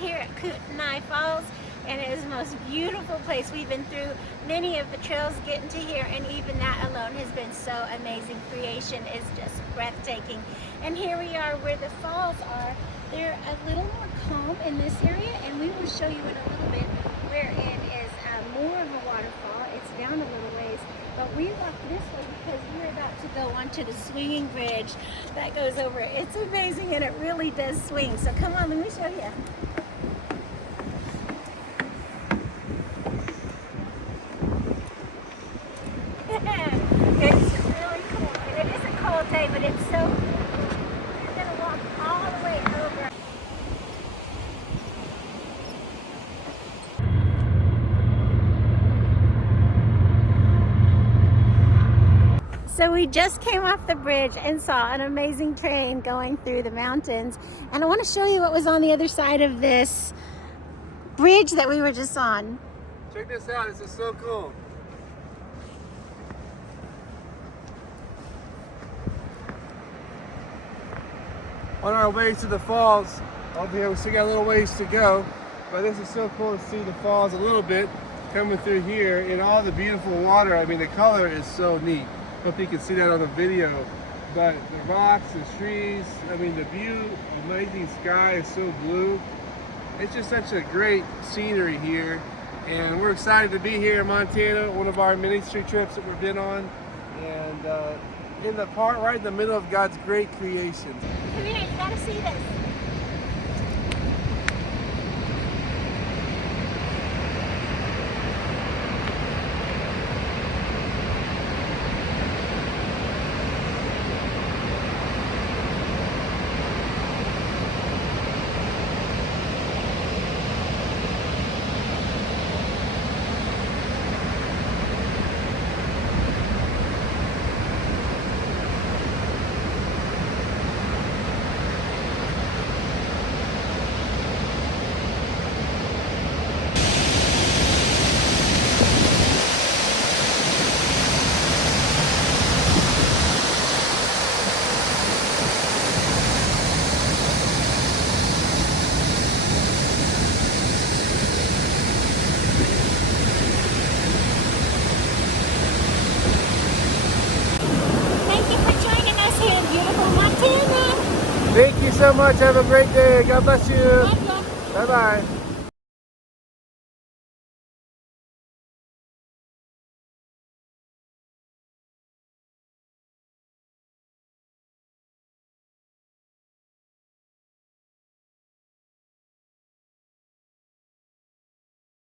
here at Kootenai Falls, and it is the most beautiful place. We've been through many of the trails getting to here, and even that alone has been so amazing. Creation is just breathtaking. And here we are where the falls are. They're a little more calm in this area, and we will show you in a little bit where it is more of a waterfall. It's down a little ways, but we walked this way because we're about to go onto the swinging bridge that goes over. It's amazing, and it really does swing. So come on, let me show you. It's really cool, and it is a cold day, but it's so cool. We're going to walk all the way over. So we just came off the bridge and saw an amazing train going through the mountains, and I want to show you what was on the other side of this bridge that we were just on. Check this out, this is so cool. On our way to the falls, over here we still got a little ways to go, but this is so cool to see the falls a little bit coming through here in all the beautiful water. I mean, the color is so neat. Hope you can see that on the video, but the rocks, the trees, I mean the view, amazing sky is so blue. It's just such a great scenery here, and we're excited to be here in Montana, one of our ministry trips that we've been on, and in the part right in the middle of God's great creation. Come here, you gotta see this. Thank you so much. Have a great day. God bless you. Love you. Bye-bye.